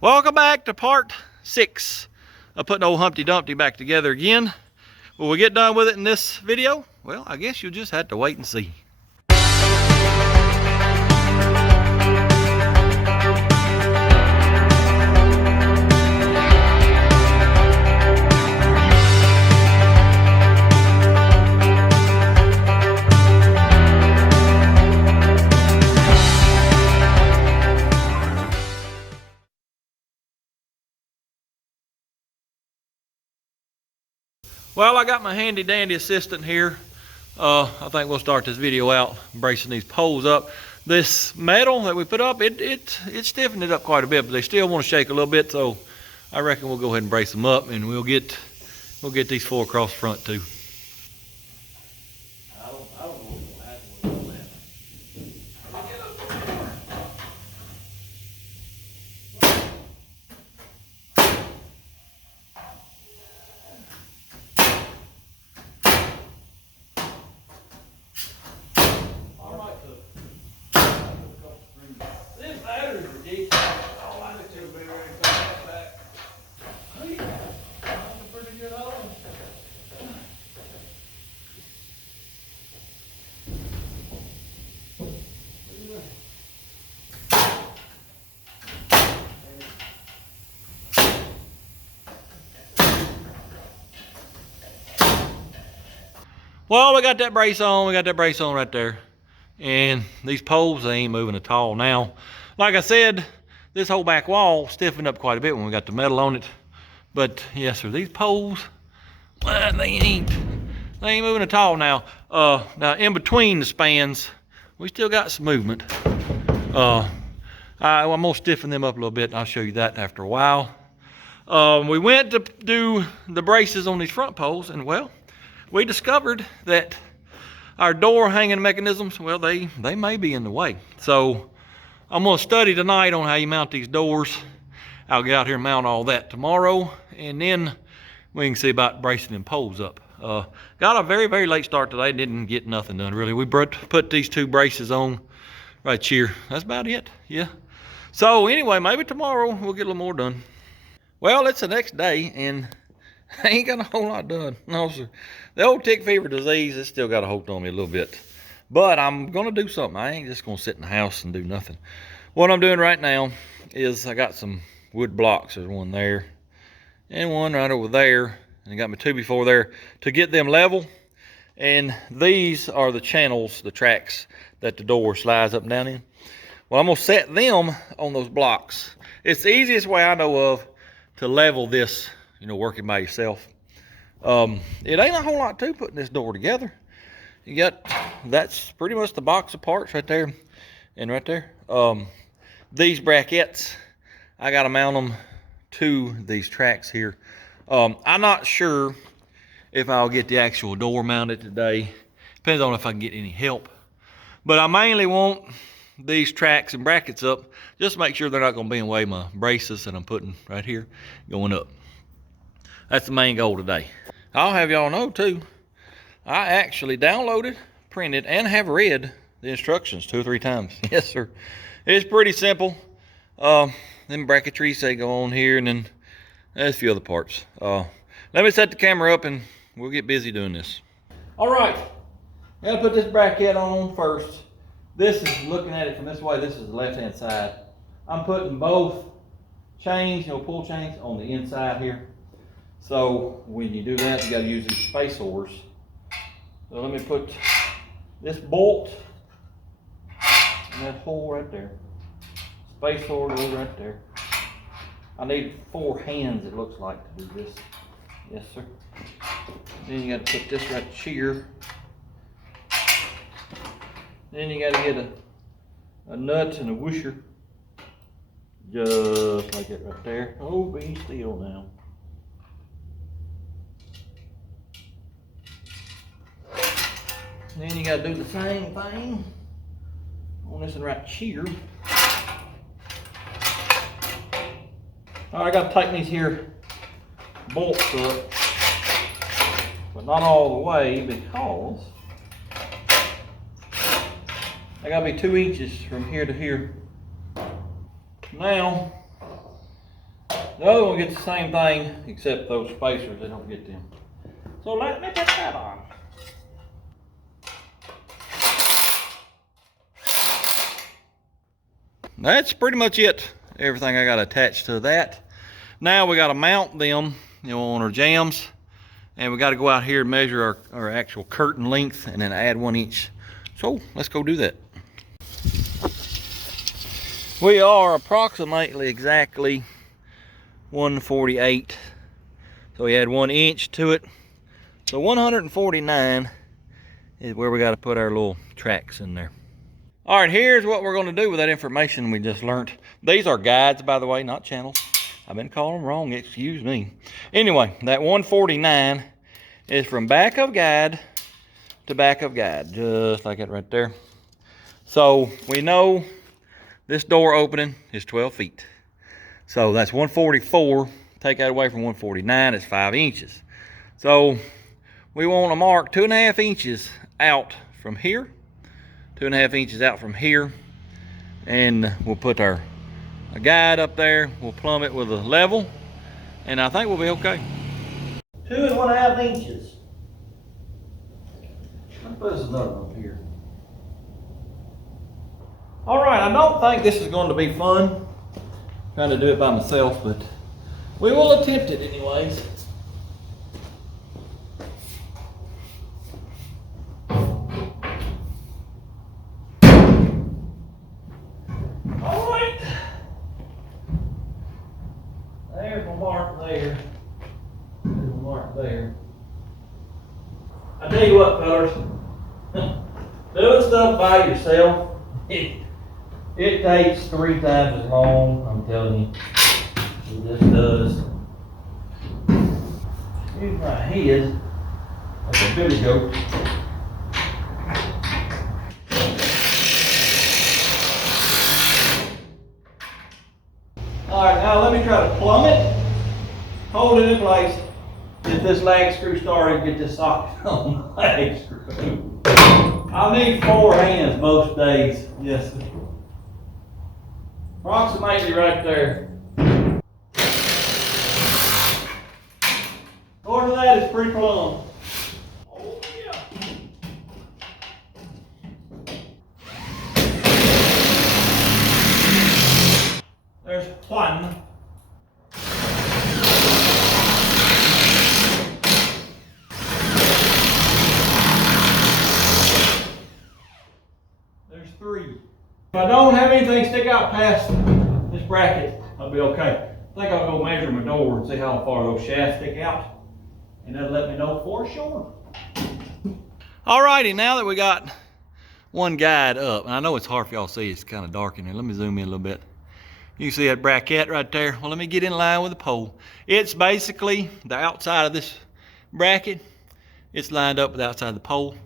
Welcome back to part 6 of putting old Humpty Dumpty back together again. Will we get done with it in this video? Well, I guess you'll just have to wait and see. Well, I got my handy dandy assistant here. I think we'll start this video out bracing these poles up. This metal that we put up, it stiffened it up quite a bit, but they still want to shake a little bit, so I reckon we'll go ahead and brace them up, and we'll get these 4 across the front too. I don't know what's going to happen with all that. This battery's ridiculous. Oh, I think it'll be ready to come back. Oh, yeah. That's a pretty good hole. Well, we got that brace on. We got that brace on right there. And these poles, they ain't moving at all. Now, like I said, this whole back wall stiffened up quite a bit when we got the metal on it. But yes, sir, these poles, well, they ain't moving at all now. Now in between the spans, we still got some movement. I'm gonna stiffen them up a little bit, and I'll show you that after a while. We went to do the braces on these front poles, and well, we discovered that our door hanging mechanisms, well, they may be in the way. So I'm gonna study tonight on how you mount these doors. I'll get out here and mount all that tomorrow, and then we can see about bracing them poles up. Got a very, very late start today. Didn't get nothing done really. We put these 2 braces on right here. That's about it, yeah. So anyway, maybe tomorrow we'll get a little more done. Well, it's the next day, and I ain't got a whole lot done. No, sir. The old tick fever disease, it's still got a hold on me a little bit. But I'm gonna do something. I ain't just gonna sit in the house and do nothing. What I'm doing right now is I got some wood blocks. There's one there and one right over there. And I got my 2 before there to get them level. And these are the channels, the tracks that the door slides up and down in. Well, I'm gonna set them on those blocks. It's the easiest way I know of to level this, you know, working by yourself. It ain't a whole lot to putting this door together. You got, that's pretty much the box of parts right there and right there. These brackets, I gotta mount them to these tracks here. I'm not sure if I'll get the actual door mounted today. Depends on if I can get any help. But I mainly want these tracks and brackets up just to make sure they're not gonna be in the way of my braces that I'm putting right here going up. That's the main goal today. I'll have y'all know too, I actually downloaded, printed, and have read the instructions 2 or 3 times. Yes, sir. It's pretty simple. Them bracketries, they go on here, and then there's a few other parts. Let me set the camera up and we'll get busy doing this. All right, I gotta put this bracket on first. This is, looking at it from this way, this is the left-hand side. I'm putting both chains, you know, pull chains on the inside here. So when you do that, you got to use these space oars. So let me put this bolt in that hole right there. Space oar goes right there. I need 4 hands, it looks like, to do this. Yes, sir. Then you got to put this right here. Then you got to get a nut and a whoosher. Just like that right there. Oh, be still now. Then you gotta do the same thing on this one right here. All right, I gotta tighten these here bolts up, but not all the way because I gotta be 2 inches from here to here. Now, The other one gets the same thing, except those spacers, they don't get them. So let me put that on. That's pretty much it. Everything I got attached to that. Now we got to mount them, on our jambs. And we got to go out here and measure our actual curtain length and then add 1 inch. So let's go do that. We are approximately exactly 148. So we add 1 inch to it. So 149 is where we got to put our little tracks in there. All right, here's what we're going to do with that information we just learned. These are guides, by the way, not channels. I've been calling them wrong, excuse me. Anyway, that 149 is from back of guide to back of guide, just like that right there. So we know this door opening is 12 feet. So that's 144. Take that away from 149, it's 5 inches. So we want to mark 2.5 inches out from here, 2.5 inches out from here, and we'll put a guide up there. We'll plumb it with a level, and I think we'll be okay. 2.5 inches. Let's put another one up here. All right, I don't think this is going to be fun, trying to do it by myself, but we will attempt it anyways. All right. There's my mark there. There's my mark there. I tell you what, fellas, doing stuff by yourself, it takes 3 times as long, I'm telling you. It just does. Here's my head. That's a billy goat. Alright, now let me try to plumb it. Hold it in place. Get this lag screw started, get this socket on the lag screw. I'll need 4 hands most days. Yes. Approximately right there. According to that, it's pretty plumb. Oh yeah. There's 1. There's 3. If I don't have anything stick out past this bracket, I'll be okay. I think I'll go measure my door and see how far those shafts stick out. And that'll let me know for sure. Alrighty, now that we got one guide up, and I know it's hard for y'all to see, it's kind of dark in there. Let me zoom in a little bit. You can see that bracket right there. Well, let me get in line with the pole. It's basically the outside of this bracket. It's lined up with the outside of the pole.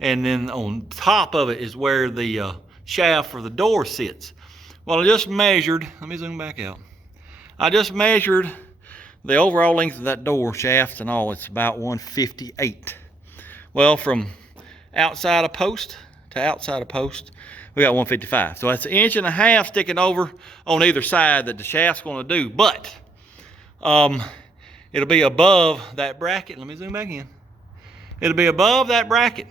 And then on top of it is where the shaft for the door sits. Well, I just measured, let me zoom back out. I just measured the overall length of that door, shaft and all. It's about 158. Well, from outside of post to outside of post, we got 155. So that's 1.5 inches sticking over on either side that the shaft's gonna do. But it'll be above that bracket. Let me zoom back in. It'll be above that bracket.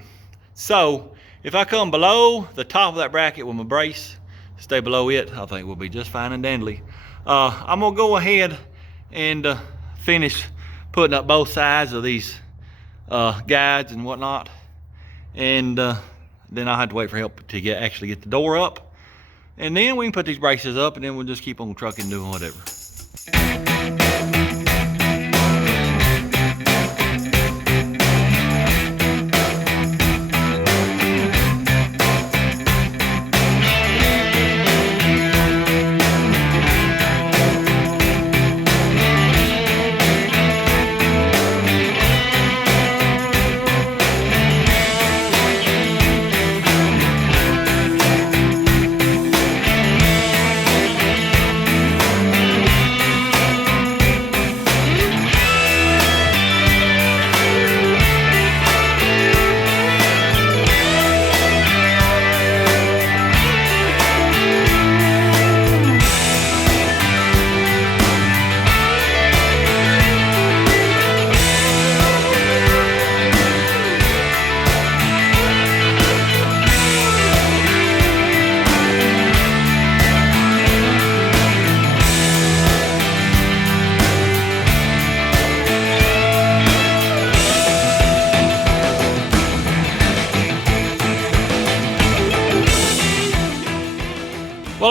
So if I come below the top of that bracket with my brace, stay below it, I think we'll be just fine and dandy. I'm gonna go ahead and finish putting up both sides of these guides and whatnot, and then I'll have to wait for help to actually get the door up, and then we can put these braces up, and then we'll just keep on trucking, doing whatever.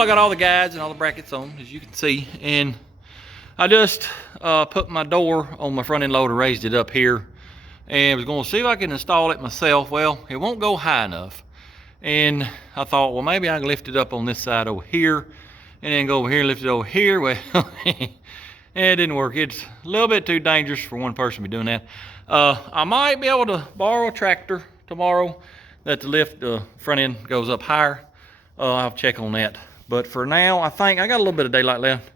I got all the guides and all the brackets on, as you can see, and I just put my door on my front end loader, raised it up here, and was going to see if I can install it myself. Well, it won't go high enough, and I thought, well, maybe I can lift it up on this side over here, and then go over here and lift it over here. Well, it didn't work. It's a little bit too dangerous for one person to be doing that. I might be able to borrow a tractor tomorrow that the lift, front end goes up higher. I'll check on that. But for now, I think I got a little bit of daylight left.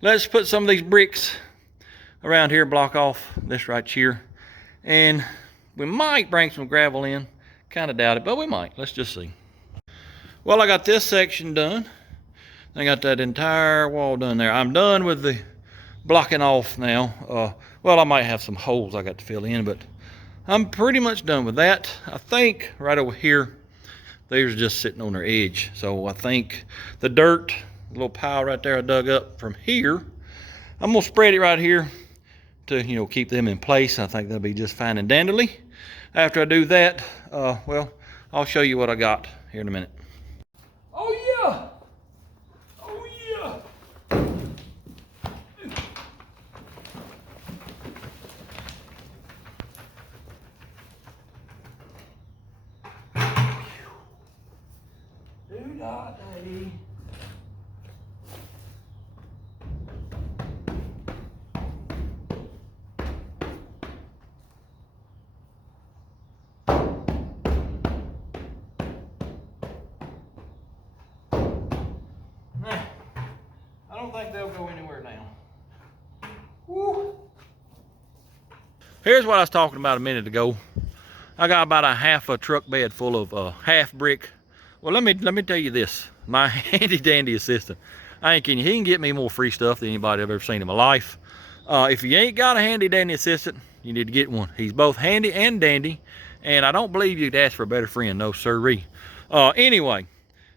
Let's put some of these bricks around here, block off this right here. And we might bring some gravel in. Kind of doubt it, but we might. Let's just see. Well, I got this section done. I got that entire wall done there. I'm done with the blocking off now. Well, I might have some holes I got to fill in, but I'm pretty much done with that. I think right over here, these are just sitting on their edge. So I think the dirt, the little pile right there I dug up from here, I'm gonna spread it right here to, you know, keep them in place. I think they'll be just fine and dandly. After I do that, well, I'll show you what I got here in a minute. Oh yeah! Oh yeah! Do not, Daddy. I don't think they'll go anywhere now. Woo. Here's what I was talking about a minute ago. I got about a half a truck bed full of half brick. Well, let me tell you this. My handy dandy assistant, I ain't kidding you, he can get me more free stuff than anybody I've ever seen in my life. If you ain't got a handy dandy assistant, you need to get one. He's both handy and dandy, and I don't believe you'd ask for a better friend, no sirree. Anyway,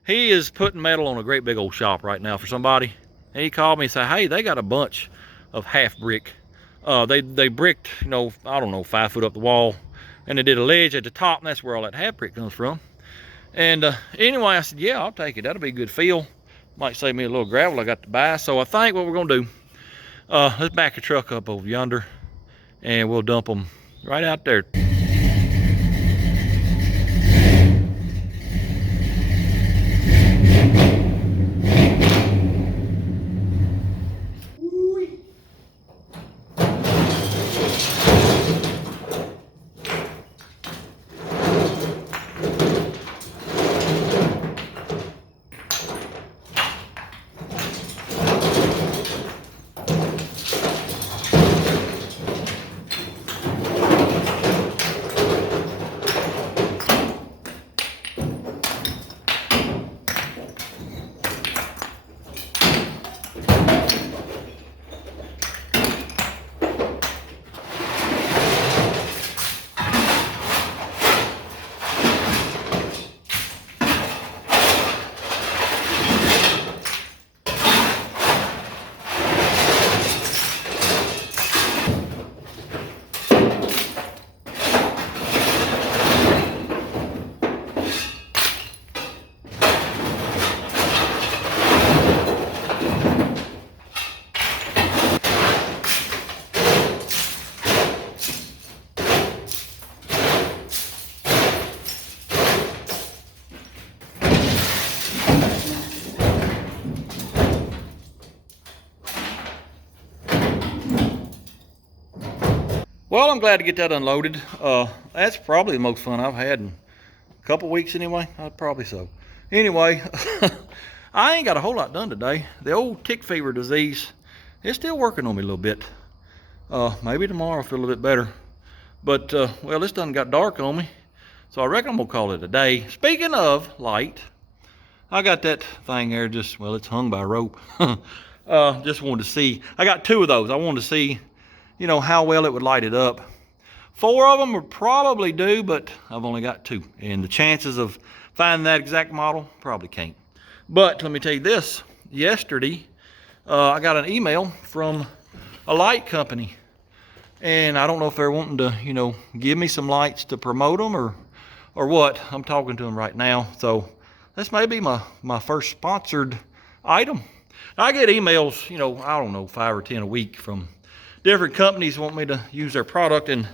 he is putting metal on a great big old shop right now for somebody. And he called me and said, hey, they got a bunch of half brick. They bricked, you know, I don't know, 5 foot up the wall, and they did a ledge at the top, and that's where all that half brick comes from. And anyway, I said, yeah, I'll take it. That'll be a good feel. Might save me a little gravel I got to buy. So I think what we're gonna do, let's back the truck up over yonder, and we'll dump them right out there. Well, I'm glad to get that unloaded. That's probably the most fun I've had in a couple weeks anyway. Probably so. Anyway, I ain't got a whole lot done today. The old tick fever disease is still working on me a little bit. Maybe tomorrow I'll feel a little bit better. But, well, this done got dark on me. So I reckon I'm gonna call it a day. Speaking of light, I got that thing there just, well, it's hung by a rope. Just wanted to see. I got 2 of those. I wanted to see, you know, how well it would light it up. 4 of them would probably do, but I've only got 2. And the chances of finding that exact model, probably can't. But let me tell you this, yesterday, I got an email from a light company. And I don't know if they're wanting to, you know, give me some lights to promote them or what. I'm talking to them right now. So this may be my first sponsored item. I get emails, you know, I don't know, 5 or 10 a week from different companies want me to use their product, and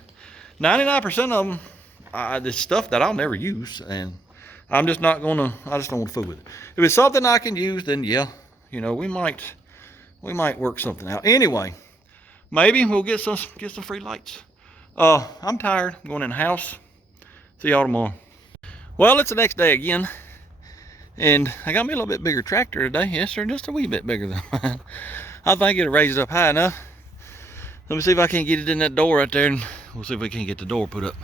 99% of them, this stuff that I'll never use, and I just don't want to fool with it. If it's something I can use, then yeah, you know, we might work something out. Anyway, maybe we'll get some free lights. I'm tired. I'm going in the house. See y'all tomorrow. Well, it's the next day again, and I got me a little bit bigger tractor today. Yes, sir, just a wee bit bigger than mine. I think it'll raise it up high enough. Let me see if I can't get it in that door right there, and we'll see if we can get the door put up.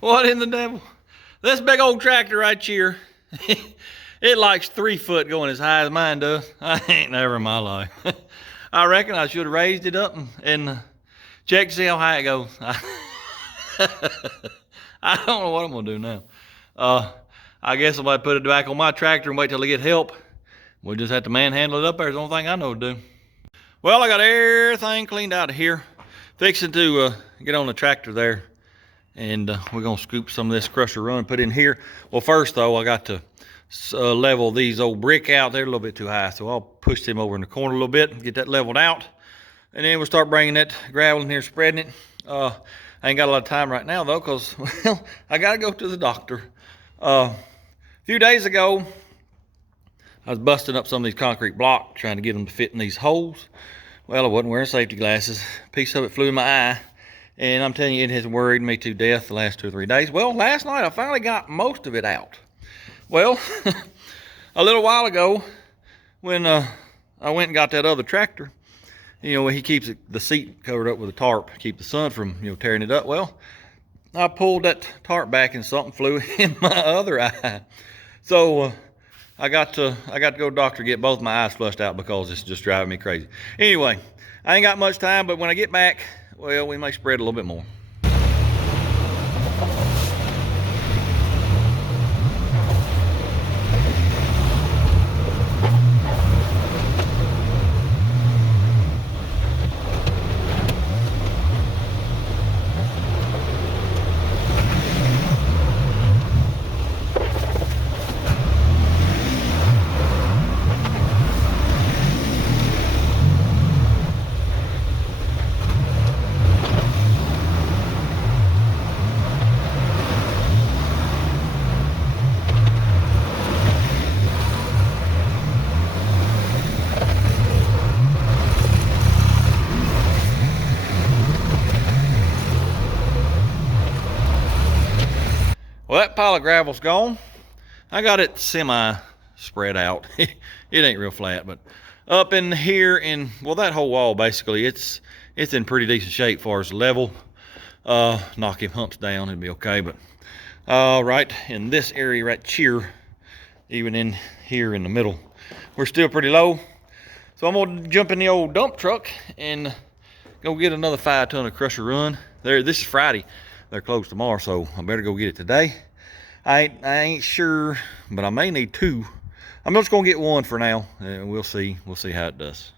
What in the devil? This big old tractor right here, it likes 3 foot going as high as mine does. I ain't never in my life. I reckon I should have raised it up and check to see how high it goes. I don't know what I'm gonna do now. I guess I might put it back on my tractor and wait till I get help. We'll just have to manhandle it up there. It's the only thing I know to do. Well, I got everything cleaned out of here. Fixing to get on the tractor there, and we're gonna scoop some of this crusher run and put in here. Well, first though, I got to level these old brick out. They're a little bit too high, so I'll push them over in the corner a little bit and get that leveled out, and then we'll start bringing that gravel in here, spreading it. I ain't got a lot of time right now though, because well, I gotta go to the doctor. A few days ago, I was busting up some of these concrete blocks, trying to get them to fit in these holes. Well, I wasn't wearing safety glasses. A piece of it flew in my eye, and I'm telling you, it has worried me to death the last 2 or 3 days. Well, last night I finally got most of it out. Well, a little while ago, when I went and got that other tractor, you know, he keeps the seat covered up with a tarp, keep the sun from, you know, tearing it up. Well, I pulled that tarp back and something flew in my other eye. So I got to go to the doctor, get both my eyes flushed out because it's just driving me crazy. Anyway, I ain't got much time, but when I get back, well, we may spread a little bit more. Well, that pile of gravel's gone. I got it semi spread out. It ain't real flat, but up in here well, that whole wall basically, it's in pretty decent shape as far as level. Knock him humps down, it'd be okay. But right in this area right here, even in here in the middle, we're still pretty low. So I'm gonna jump in the old dump truck and go get another 5 ton of crusher run. This is Friday. They're closed tomorrow, so I better go get it today. I ain't sure, but I may need 2. I'm just gonna get 1 for now, and we'll see how it does.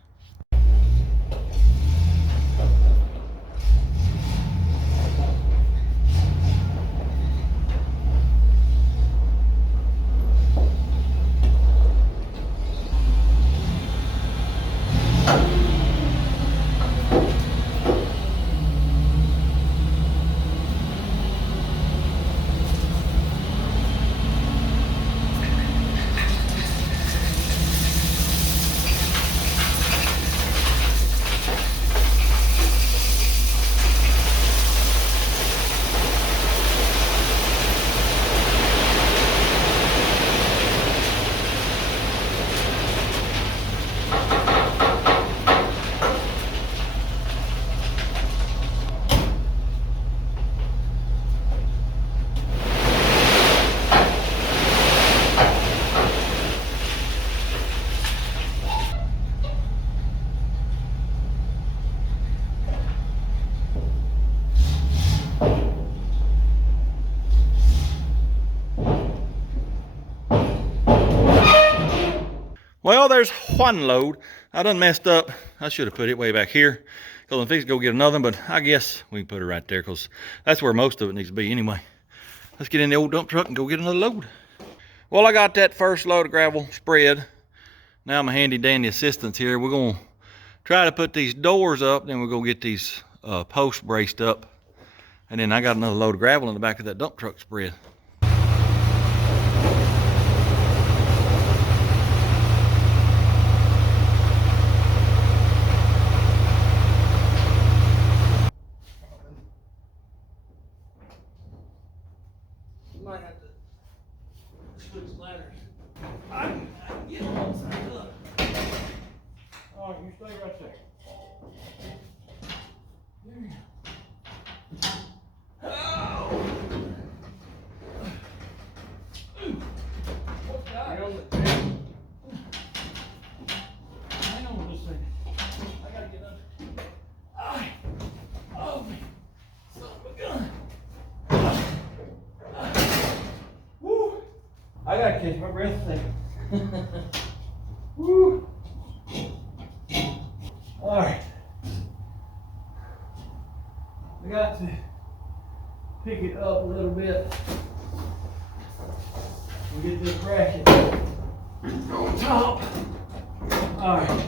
Well, there's one load. I done messed up. I should have put it way back here, because I'm fixing to go get another one, but I guess we can put it right there, because that's where most of it needs to be anyway. Let's get in the old dump truck and go get another load. Well, I got that first load of gravel spread. Now my handy dandy assistants here. We're gonna try to put these doors up, then we're gonna get these posts braced up. And then I got another load of gravel in the back of that dump truck spread. Might have to switch ladders. I can get them all set up. All right, you stay right there. There you go. Oh! What's that? Hang on just a second. I gotta get under. Oh, man. Son of a gun. Woo! I gotta catch my breath a second. Woo! Alright. I got to pick it up a little bit. We'll get this bracket on top. Alright.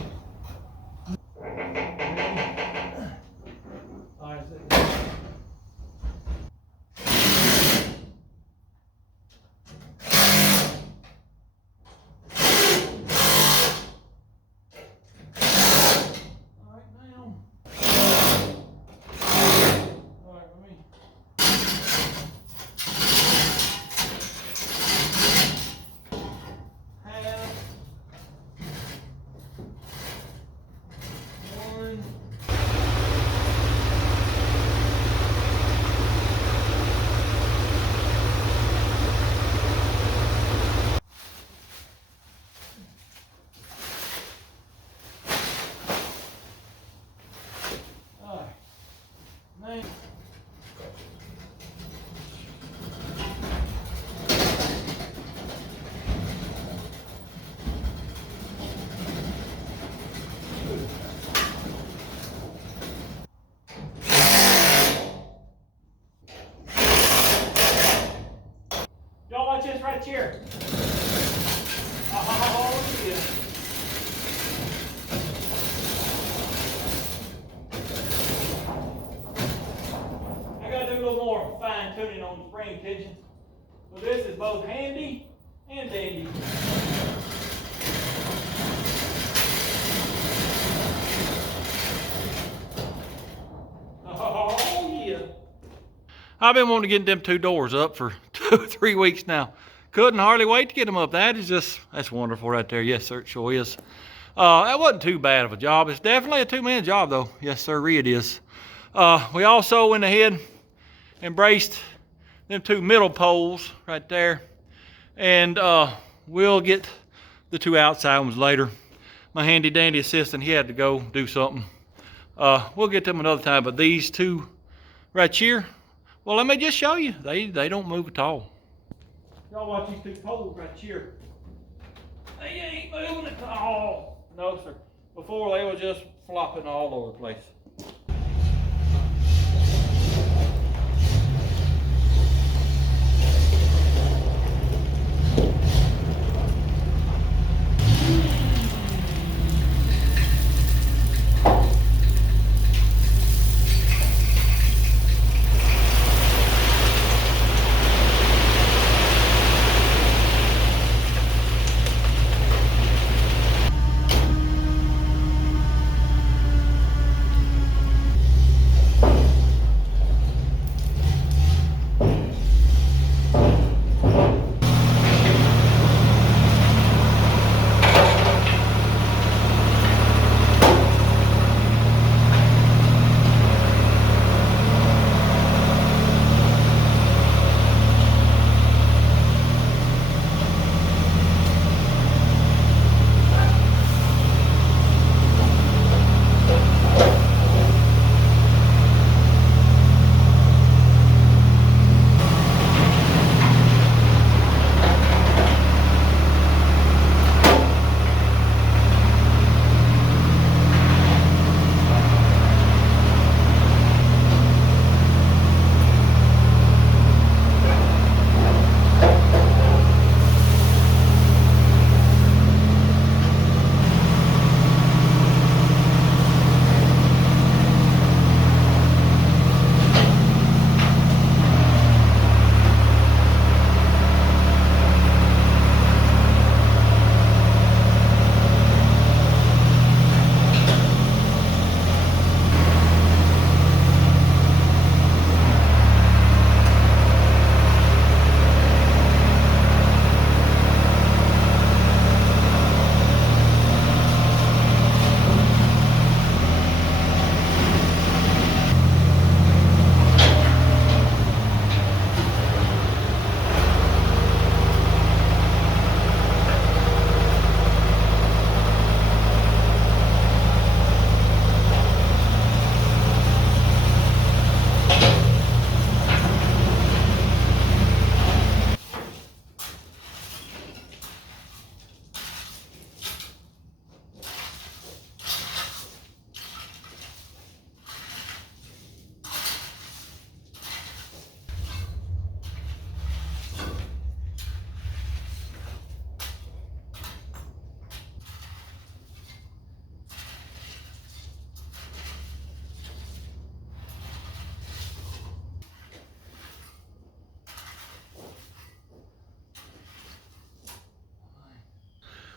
Y'all watch this right here. Oh, yeah. I gotta do a little more fine tuning on the spring tension. So this is both handy and dandy. Oh, yeah. I've been wanting to get them 2 doors up for 2 or 3 weeks now. Couldn't hardly wait to get them up. That's wonderful right there. Yes, sir, it sure is. That wasn't too bad of a job. It's definitely a 2-man job, though. Yes, sir, it is. We also went ahead and braced them 2 middle poles right there. And we'll get the 2 outside ones later. My handy dandy assistant, he had to go do something. We'll get them another time, but these 2 right here, well, let me just show you. They don't move at all. Y'all watch these 2 poles right here. They ain't moving at all. No, sir. Before they were just flopping all over the place.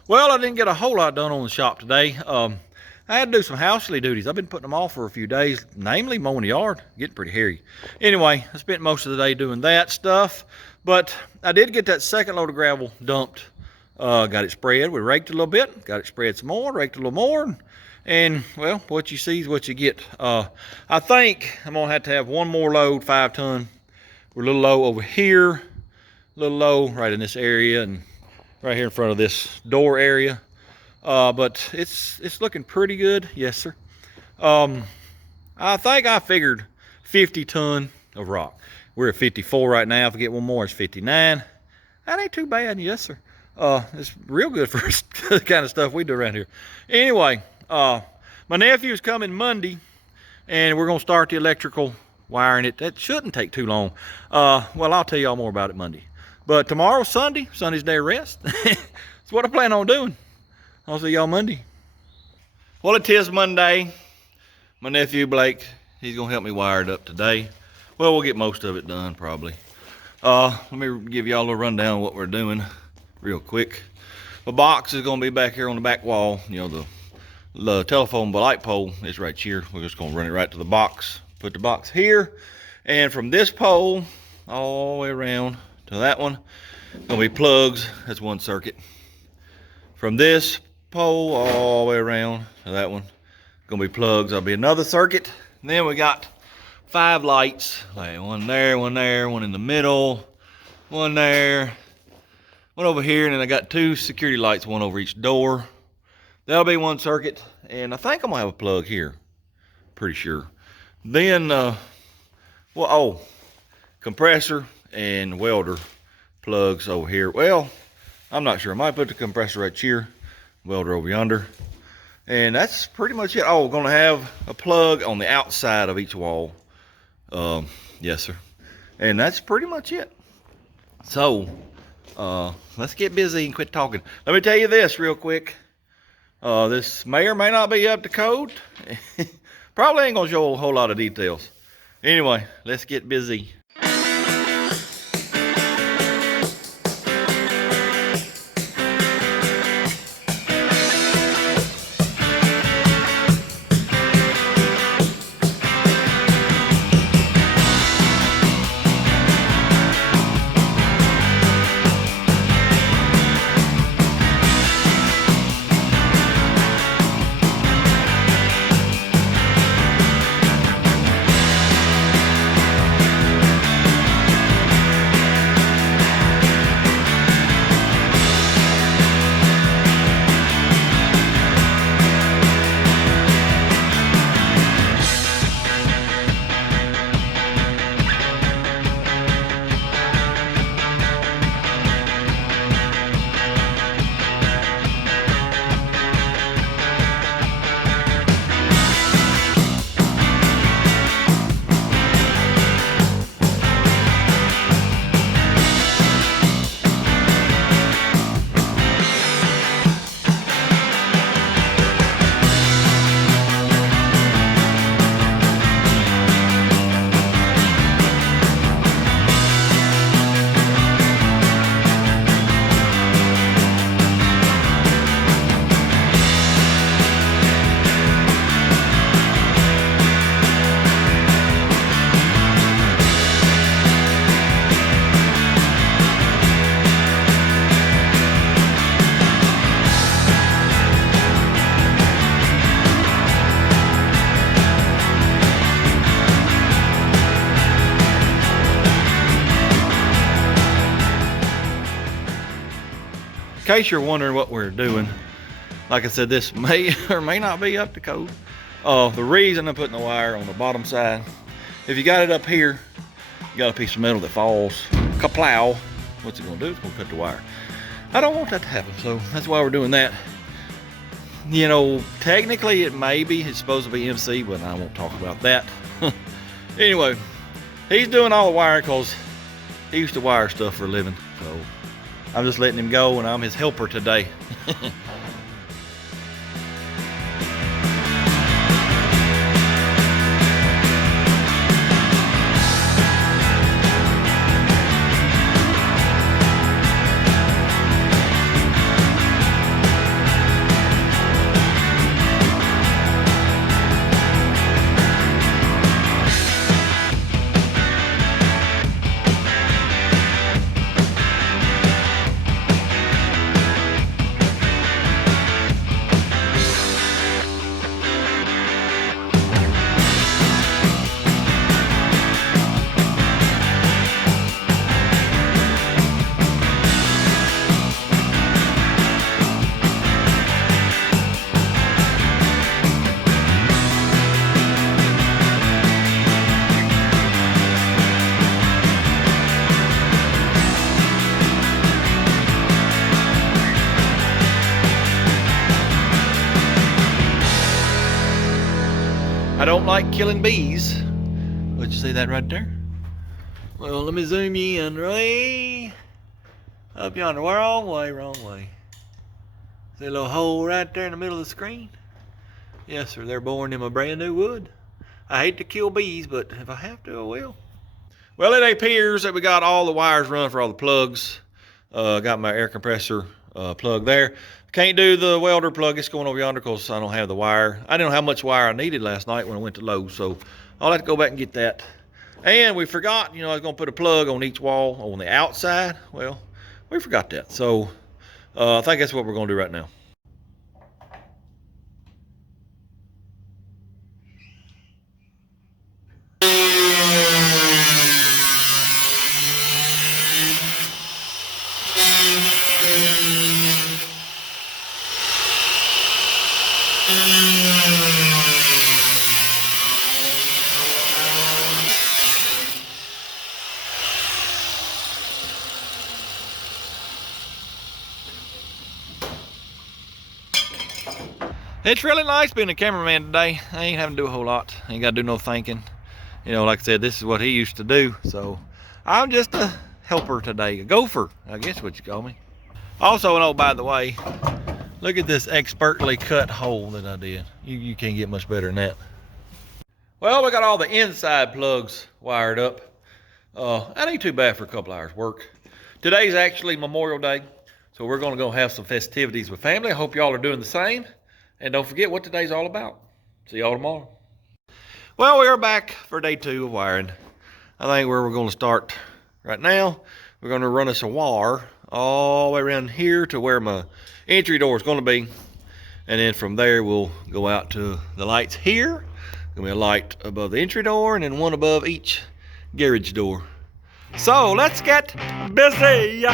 Well, I didn't get a whole lot done on the shop today. I had to do some housely duties. I've been putting them off for a few days, namely mowing the yard, getting pretty hairy. Anyway, I spent most of the day doing that stuff, but I did get that second load of gravel dumped. Got it spread. We raked a little bit, got it spread some more, raked a little more, and well, what you see is what you get. I think I'm gonna have to have one more load, 5 ton. We're a little low over here, a little low right in this area, and right here in front of this door area. But it's looking pretty good. Yes, sir. I think I figured 50 ton of rock. We're at 54 right now. If I get one more, it's 59. That ain't too bad. Yes, sir. It's real good for the kind of stuff we do around here. Anyway, my nephew's coming Monday, and we're gonna start the electrical wiring. That shouldn't take too long. Well, I'll tell y'all more about it Monday. But tomorrow's Sunday. Sunday's day of rest. That's what I plan on doing. I'll see y'all Monday. Well, it is Monday. My nephew Blake, he's gonna help me wire it up today. Well, we'll get most of it done probably. Let me give y'all a little rundown of what we're doing real quick. The box is gonna be back here on the back wall. You know, the telephone light pole is right here. We're just gonna run it right to the box. Put the box here, and from this pole all the way around to that one, gonna be plugs. That's one circuit. From this pole all the way around to that one, gonna be plugs. There'll be another circuit. And then we got 5 lights, like one there, one there, one in the middle, one there, one over here, and then I got 2 security lights, one over each door. That'll be one circuit, and I think I'm gonna have a plug here, pretty sure. Then, compressor and welder plugs over here. Well, I'm not sure. I might put the compressor right here, welder over yonder. And that's pretty much it. Oh, we're gonna have a plug on the outside of each wall. Yes, sir. And that's pretty much it. So, let's get busy and quit talking. Let me tell you this real quick. This may or may not be up to code. Probably ain't gonna show a whole lot of details. Anyway, let's get busy. In case you're wondering what we're doing, like I said, this may or may not be up to code. The reason I'm putting the wire on the bottom side, if you got it up here, you got a piece of metal that falls, kaplow, what's it gonna do? It's gonna cut the wire. I don't want that to happen, so that's why we're doing that. You know, technically it's supposed to be MC, but I won't talk about that. Anyway, he's doing all the wiring because he used to wire stuff for a living, so I'm just letting him go, and I'm his helper today. I don't like killing bees. But you see that right there? Well, let me zoom you in right up yonder. Wrong way, wrong way. See a little hole right there in the middle of the screen? Yes, sir, they're born in my brand new wood. I hate to kill bees, but if I have to, I will. Well, it appears that we got all the wires run for all the plugs. Got my air compressor plug there. Can't do the welder plug. It's going over yonder because I don't have the wire. I didn't know how much wire I needed last night when I went to Lowe's, so I'll have to go back and get that. And we forgot, I was going to put a plug on each wall on the outside. Well, we forgot that. So I think that's what we're going to do right now. It's really nice being a cameraman today. I ain't having to do a whole lot. I ain't got to do no thinking. Like I said, this is what he used to do. So I'm just a helper today, a gopher, I guess what you call me. Also, oh, by the way, look at this expertly cut hole that I did. You can't get much better than that. Well, we got all the inside plugs wired up. That ain't too bad for a couple hours work. Today's actually Memorial Day, so we're gonna go have some festivities with family. I hope y'all are doing the same. And don't forget what today's all about. See y'all tomorrow. Well, we are back for day 2 of wiring. I think where we're gonna start right now, we're gonna run us a wire all the way around here to where my entry door is gonna be. And then from there, we'll go out to the lights here. Gonna be a light above the entry door and then one above each garage door. So let's get busy.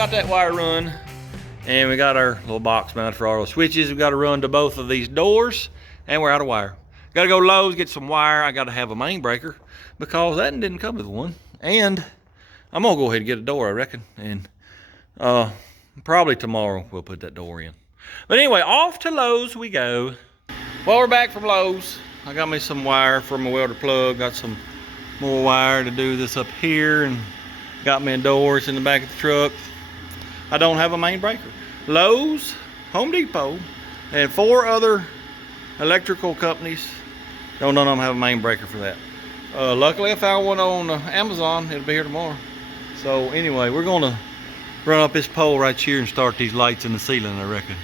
Got that wire run, and we got our little box mounted for all the switches. We got to run to both of these doors, and we're out of wire. Got to go Lowe's, get some wire. I got to have a main breaker because that didn't come with one. And I'm gonna go ahead and get a door, I reckon. And probably tomorrow we'll put that door in. But anyway, off to Lowe's we go. Well, we're back from Lowe's. I got me some wire for my welder plug. Got some more wire to do this up here, and got me doors in the back of the truck. I don't have a main breaker. Lowe's, Home Depot, and 4 other electrical companies. None of them have a main breaker for that. Luckily I found one on Amazon. It'll be here tomorrow. So anyway, we're gonna run up this pole right here and start these lights in the ceiling, I reckon.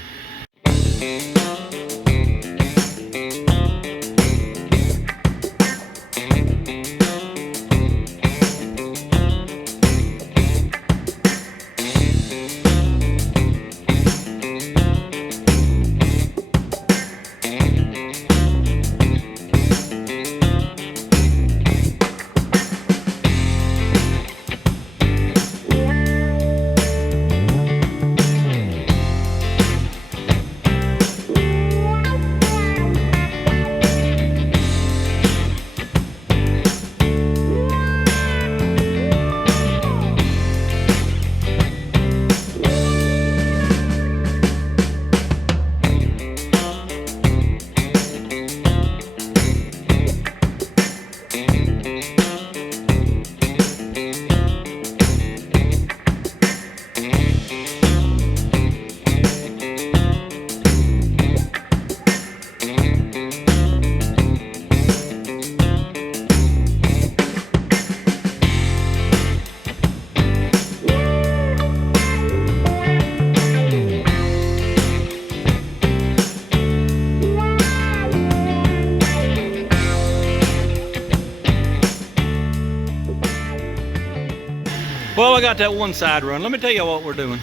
Well, I got that one side run. Let me tell you what we're doing.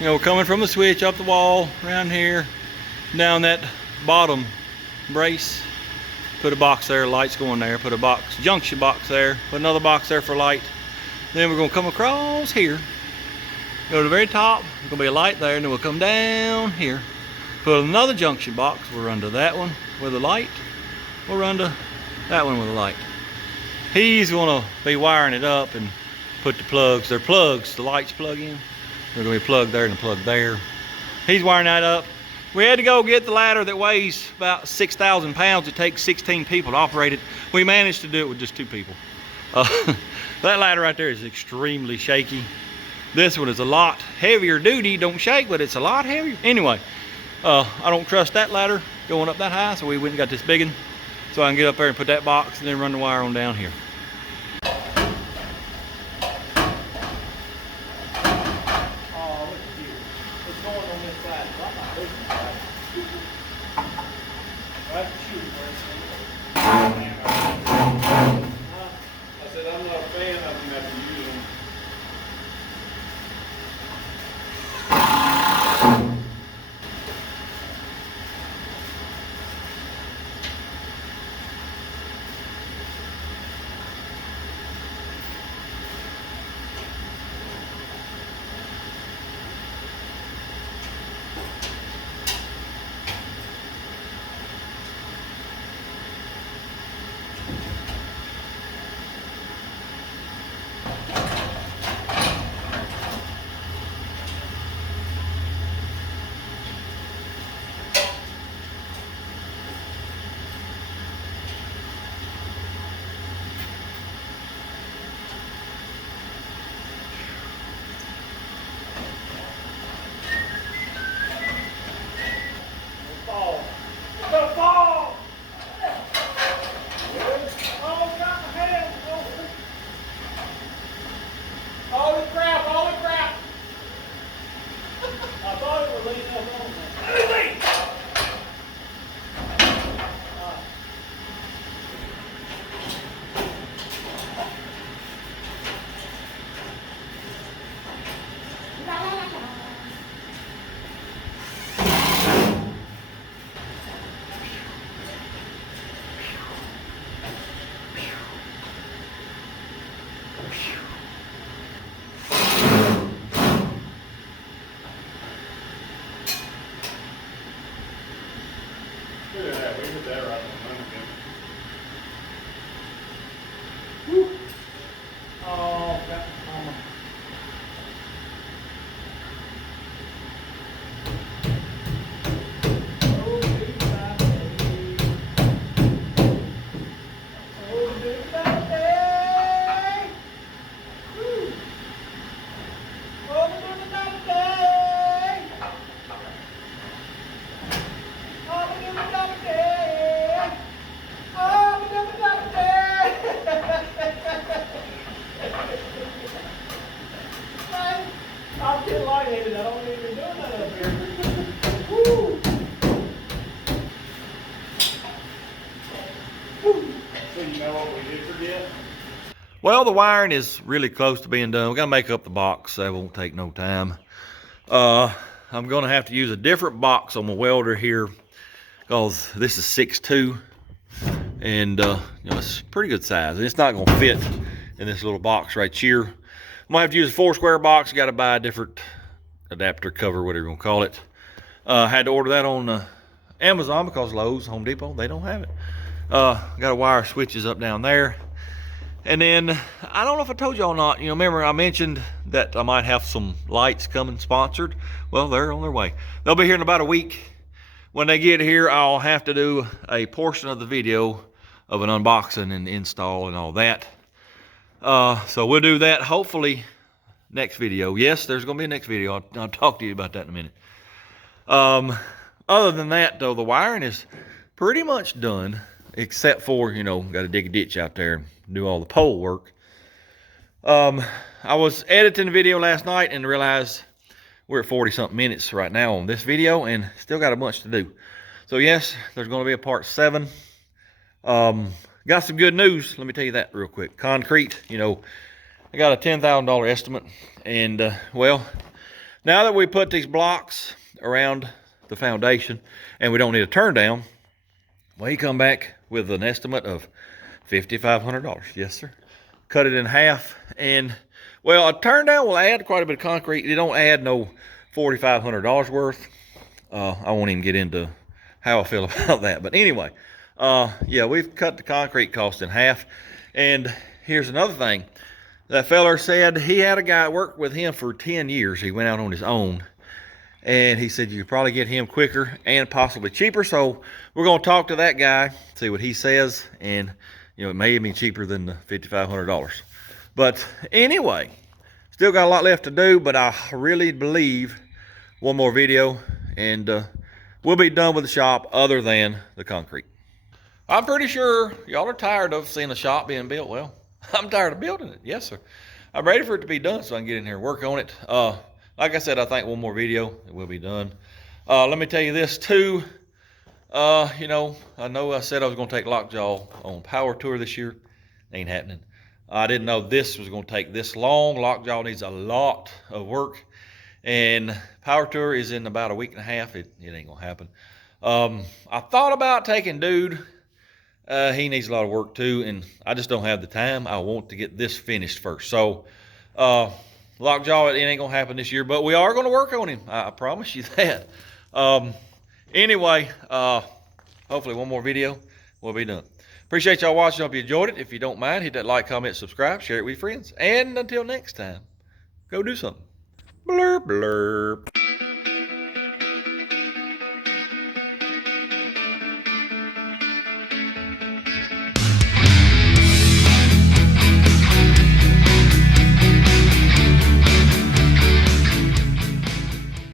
You know, we're coming from the switch up the wall, around here, down that bottom brace. Put a box there, lights going there. Put a box, junction box there. Put another box there for light. Then we're gonna come across here. Go to the very top, there's gonna be a light there, and then we'll come down here. Put another junction box. We'll run to that one with a light. We'll run to that one with a light. He's gonna be wiring it up and put the plugs. They're plugs, the lights plug in. They're gonna be plugged there and a plug there. He's wiring that up. We had to go get the ladder that weighs about 6,000 pounds. It takes 16 people to operate it. We managed to do it with just 2 people. That ladder right there is extremely shaky. This one is a lot heavier duty. Don't shake, but it's a lot heavier. Anyway, I don't trust that ladder going up that high, so we went and got this big one so I can get up there and put that box and then run the wire on down here. Well, the wiring is really close to being done. We gotta make up the box. That won't take no time. I'm gonna have to use a different box on my welder here because this is 6'2", and you know, it's pretty good size. And it's not gonna fit in this little box right here. I'm gonna have to use a 4 square box. Got to buy a different adapter cover, whatever you gonna call it. Had to order that on Amazon because Lowe's, Home Depot, they don't have it. Got to wire switches up down there. And then, I don't know if I told y'all or not, you know, remember I mentioned that I might have some lights coming sponsored. Well, they're on their way. They'll be here in about a week. When they get here, I'll have to do a portion of the video of an unboxing and install and all that. So we'll do that hopefully next video. Yes, there's going to be a next video. I'll talk to you about that in a minute. Other than that, though, the wiring is pretty much done, except for, you know, got to dig a ditch out there and do all the pole work. I was editing the video last night and realized we're at 40-something minutes right now on this video and still got a bunch to do. So yes, there's going to be a part 7. Got some good news. Let me tell you that real quick. Concrete, you know, I got a $10,000 estimate. And well, now that we put these blocks around the foundation and we don't need a turn down, well, he come back with an estimate of $5,500. Yes, sir. Cut it in half. And well, a turn down will add quite a bit of concrete. It don't add no $4,500 worth. I won't even get into how I feel about that. But anyway, yeah, we've cut the concrete cost in half. And here's another thing. That feller said he had a guy work with him for 10 years. He went out on his own. And he said you could probably get him quicker and possibly cheaper. So we're going to talk to that guy, see what he says. And, you know, it may be cheaper than the $5,500. But anyway, still got a lot left to do, but I really believe one more video and we'll be done with the shop other than the concrete. I'm pretty sure y'all are tired of seeing the shop being built. Well, I'm tired of building it. Yes, sir. I'm ready for it to be done so I can get in here and work on it. Like I said, I think one more video, it will be done. Let me tell you this too. You know I said I was going to take Lockjaw on Power Tour this year. Ain't happening. I didn't know this was going to take this long. Lockjaw needs a lot of work. And Power Tour is in about a week and a half. It ain't going to happen. I thought about taking Dude. He needs a lot of work too. And I just don't have the time. I want to get this finished first. So Lockjaw, it ain't going to happen this year. But we are going to work on him. I promise you that. Anyway, hopefully one more video, we'll be done. Appreciate y'all watching. Hope you enjoyed it. If you don't mind, hit that like, comment, subscribe, share it with your friends. And until next time, go do something. Blurp, blurp.